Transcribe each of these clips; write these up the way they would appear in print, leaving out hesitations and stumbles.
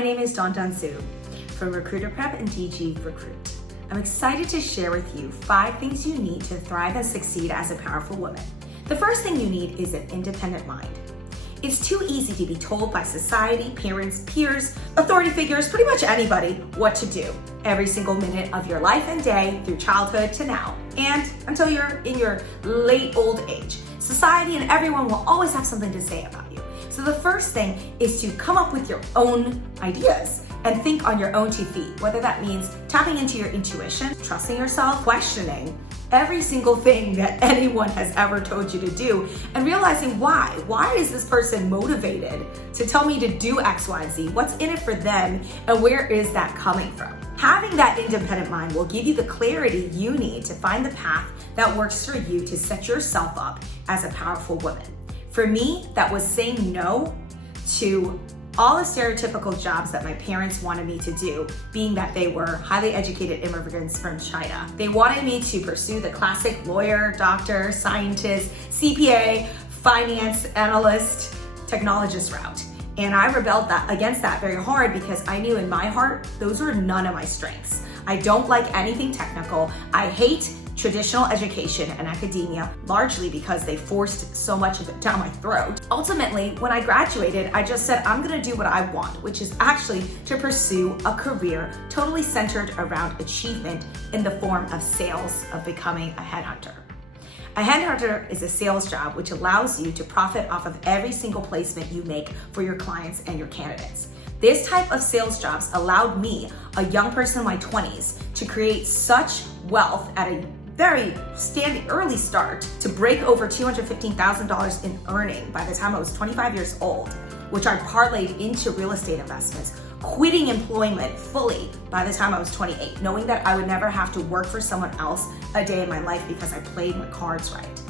My name is Dandan Zhu from Recruiter Prep and DG Recruit. I'm excited to share with you 5 things you need to thrive and succeed as a powerful woman. The first thing you need is an independent mind. It's too easy to be told by society, parents, peers, authority figures, pretty much anybody what to do every single minute of your life and day through childhood to now and until you're in your late old age. Society and everyone will always have something to say about you. So the first thing is to come up with your own ideas and think on your own 2 feet, whether that means tapping into your intuition, trusting yourself, questioning every single thing that anyone has ever told you to do, and realizing why. Why is this person motivated to tell me to do X, Y, and Z? What's in it for them, and where is that coming from? Having that independent mind will give you the clarity you need to find the path that works for you to set yourself up as a powerful woman. For me, that was saying no to all the stereotypical jobs that my parents wanted me to do, being that they were highly educated immigrants from China. They wanted me to pursue the classic lawyer, doctor, scientist, CPA, finance analyst, technologist route. And I rebelled against that very hard because I knew in my heart, those were none of my strengths. I don't like anything technical. I hate traditional education and academia, largely because they forced so much of it down my throat. Ultimately, when I graduated, I just said, I'm gonna do what I want, which is actually to pursue a career totally centered around achievement in the form of sales, of becoming a headhunter. A headhunter is a sales job which allows you to profit off of every single placement you make for your clients and your candidates. This type of sales jobs allowed me, a young person in my 20s, to create such wealth at a very early start to break over $215,000 in earning by the time I was 25 years old, which I parlayed into real estate investments, quitting employment fully by the time I was 28, knowing that I would never have to work for someone else a day in my life because I played my cards right.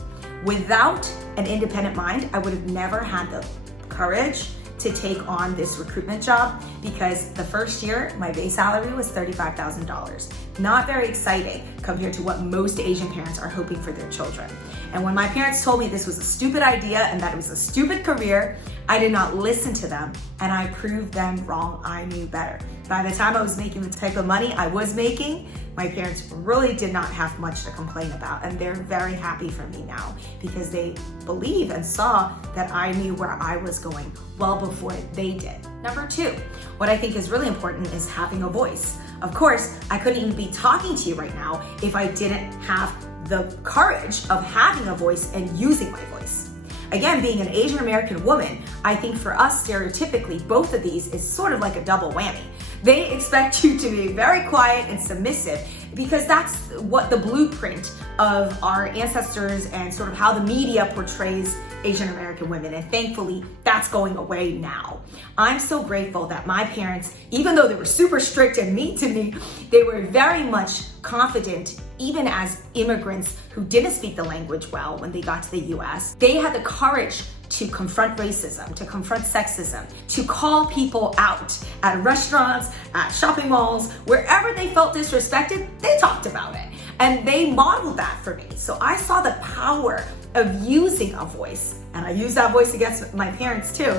Without an independent mind, I would have never had the courage to take on this recruitment job because the first year, my base salary was $35,000. Not very exciting compared to what most Asian parents are hoping for their children. And when my parents told me this was a stupid idea and that it was a stupid career, I did not listen to them and I proved them wrong. I knew better. By the time I was making the type of money I was making, my parents really did not have much to complain about, and they're very happy for me now because they believe and saw that I knew where I was going well before they did. Number 2, what I think is really important is having a voice. Of course, I couldn't even be talking to you right now if I didn't have the courage of having a voice and using my voice. Again, being an Asian American woman, I think for us stereotypically, both of these is sort of like a double whammy. They expect you to be very quiet and submissive because that's what the blueprint of our ancestors and sort of how the media portrays Asian American women. And thankfully, that's going away now. I'm so grateful that my parents, even though they were super strict and mean to me, they were very much confident, even as immigrants who didn't speak the language well when they got to the US. They had the courage to confront racism, to confront sexism, to call people out at restaurants, at shopping malls, wherever they felt disrespected, they talked about it. And they modeled that for me. So I saw the power of using a voice. And I use that voice against my parents too.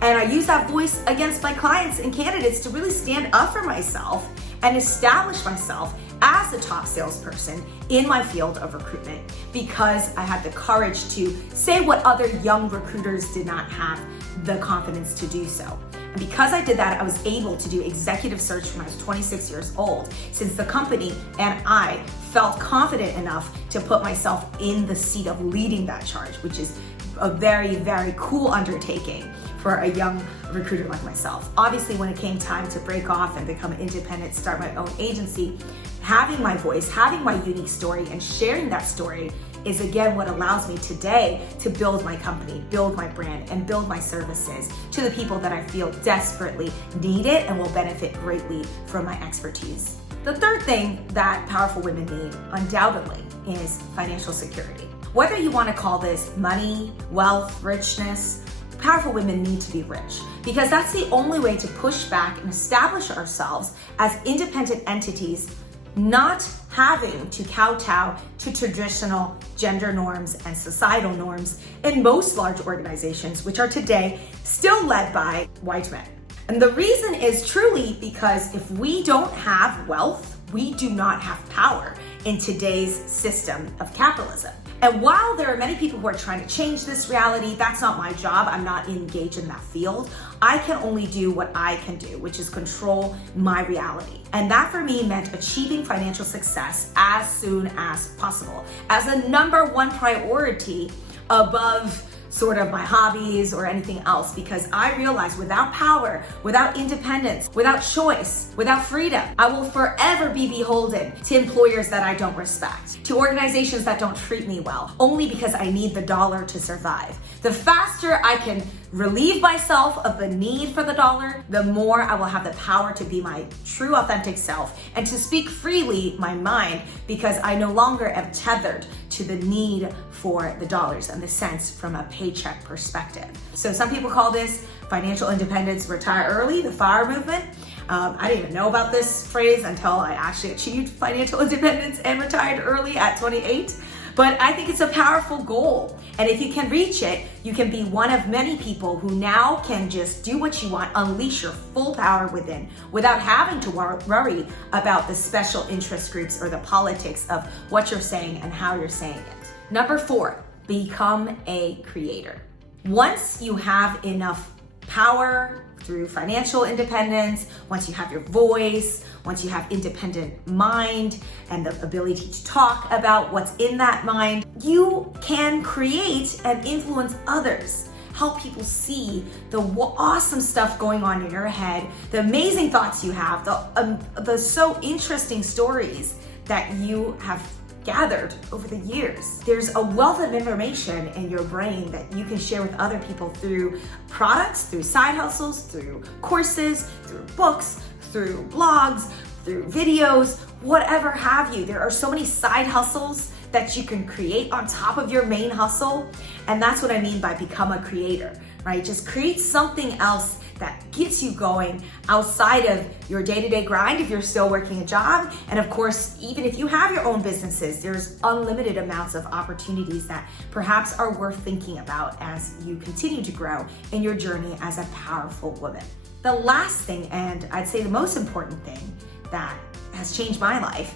And I use that voice against my clients and candidates to really stand up for myself and establish myself as a top salesperson in my field of recruitment because I had the courage to say what other young recruiters did not have the confidence to do so. And because I did that, I was able to do executive search when I was 26 years old, since the company and I felt confident enough to put myself in the seat of leading that charge, which is a very, very cool undertaking for a young recruiter like myself. Obviously, when it came time to break off and become independent, start my own agency, having my voice, having my unique story, and sharing that story is again what allows me today to build my company, build my brand, and build my services to the people that I feel desperately need it and will benefit greatly from my expertise. The third thing that powerful women need, undoubtedly, is financial security. Whether you want to call this money, wealth, richness, powerful women need to be rich because that's the only way to push back and establish ourselves as independent entities, not having to kowtow to traditional gender norms and societal norms in most large organizations, which are today still led by white men. And the reason is truly because if we don't have wealth, we do not have power in today's system of capitalism. And while there are many people who are trying to change this reality, that's not my job. I'm not engaged in that field. I can only do what I can do, which is control my reality. And that for me meant achieving financial success as soon as possible, as a number one priority above sort of my hobbies or anything else, because I realized without power, without independence, without choice, without freedom, I will forever be beholden to employers that I don't respect, to organizations that don't treat me well, only because I need the dollar to survive. The faster I can relieve myself of the need for the dollar, the more I will have the power to be my true authentic self and to speak freely my mind, because I no longer am tethered to the need for the dollars and the cents from a paycheck perspective. So some people call this financial independence, retire early, the FIRE movement. I didn't even know about this phrase until I actually achieved financial independence and retired early at 28. But I think it's a powerful goal. And if you can reach it, you can be one of many people who now can just do what you want, unleash your full power within, without having to worry about the special interest groups or the politics of what you're saying and how you're saying it. Number 4, become a creator. Once you have enough power through financial independence, once you have your voice, once you have independent mind and the ability to talk about what's in that mind, you can create and influence others. Help people see the awesome stuff going on in your head, the amazing thoughts you have, the so interesting stories that you have gathered over the years. There's a wealth of information in your brain that you can share with other people through products, through side hustles, through courses, through books, through blogs, through videos, whatever have you. There are so many side hustles that you can create on top of your main hustle. And that's what I mean by become a creator, right? Just create something else that gets you going outside of your day-to-day grind if you're still working a job. And of course, even if you have your own businesses, there's unlimited amounts of opportunities that perhaps are worth thinking about as you continue to grow in your journey as a powerful woman. The last thing, and I'd say the most important thing that has changed my life,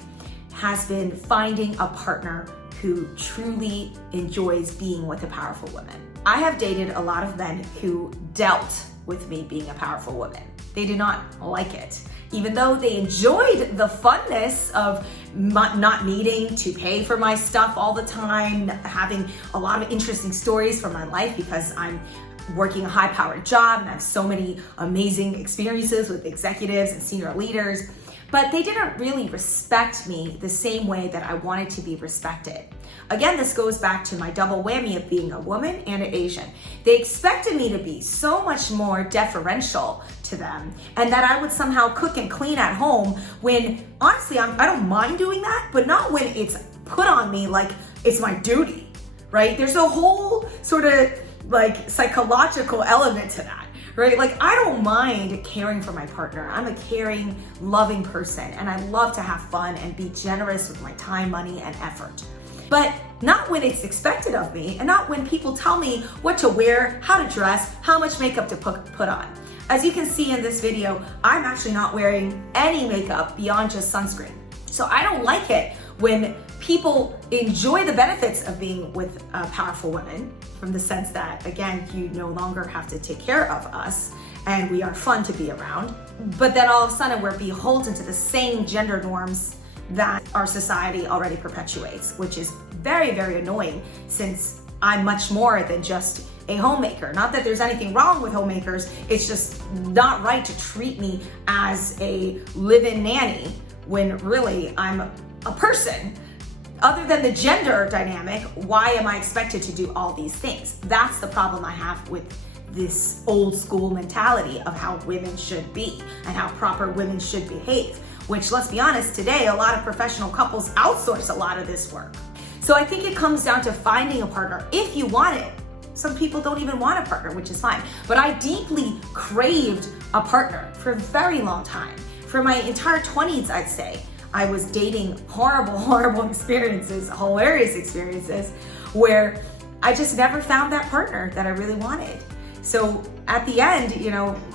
has been finding a partner who truly enjoys being with a powerful woman. I have dated a lot of men who dealt with me being a powerful woman. They did not like it. Even though they enjoyed the funness of not needing to pay for my stuff all the time, having a lot of interesting stories from my life because I'm working a high-powered job and I have so many amazing experiences with executives and senior leaders, but they didn't really respect me the same way that I wanted to be respected. Again, this goes back to my double whammy of being a woman and an Asian. They expected me to be so much more deferential to them and that I would somehow cook and clean at home when honestly, I don't mind doing that, but not when it's put on me like it's my duty, right? There's a whole sort of like psychological element to that. Right? Like, I don't mind caring for my partner. I'm a caring, loving person, and I love to have fun and be generous with my time, money, and effort. But not when it's expected of me, and not when people tell me what to wear, how to dress, how much makeup to put on. As you can see in this video, I'm actually not wearing any makeup beyond just sunscreen. So I don't like it when people enjoy the benefits of being with a powerful woman, from the sense that, again, you no longer have to take care of us and we are fun to be around. But then all of a sudden we're beholden to the same gender norms that our society already perpetuates, which is very, very annoying since I'm much more than just a homemaker. Not that there's anything wrong with homemakers, it's just not right to treat me as a live-in nanny when really I'm a person. Other than the gender dynamic, why am I expected to do all these things? That's the problem I have with this old school mentality of how women should be and how proper women should behave, which, let's be honest, today a lot of professional couples outsource a lot of this work. So I think it comes down to finding a partner if you want it. Some people don't even want a partner, which is fine. But I deeply craved a partner for a very long time. For my entire 20s, I'd say. I was dating horrible experiences, hilarious experiences, where I just never found that partner that I really wanted. So at the end,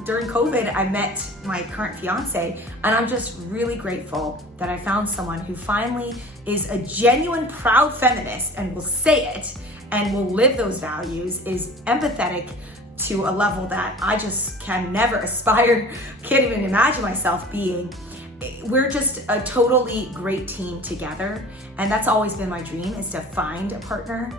during COVID, I met my current fiance, and I'm just really grateful that I found someone who finally is a genuine, proud feminist and will say it and will live those values, is empathetic to a level that I just can never aspire, can't even imagine myself being. We're just a totally great team together, and that's always been my dream, is to find a partner.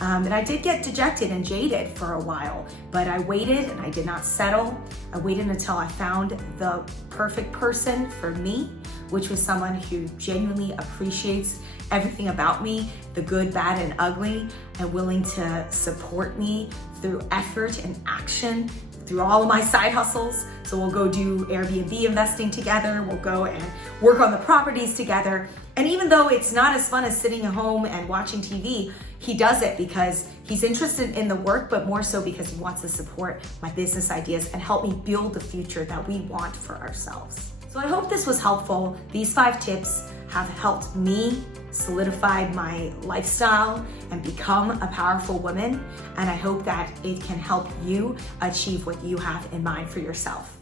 And I did get dejected and jaded for a while, but I waited and I did not settle. I waited until I found the perfect person for me, which was someone who genuinely appreciates everything about me, the good, bad, and ugly, and willing to support me through effort and action, through all of my side hustles. So we'll go do Airbnb investing together, we'll go and work on the properties together. And even though it's not as fun as sitting at home and watching TV, he does it because he's interested in the work, but more so because he wants to support my business ideas and help me build the future that we want for ourselves. So I hope this was helpful. These 5 tips have helped me solidify my lifestyle and become a powerful woman. And I hope that it can help you achieve what you have in mind for yourself.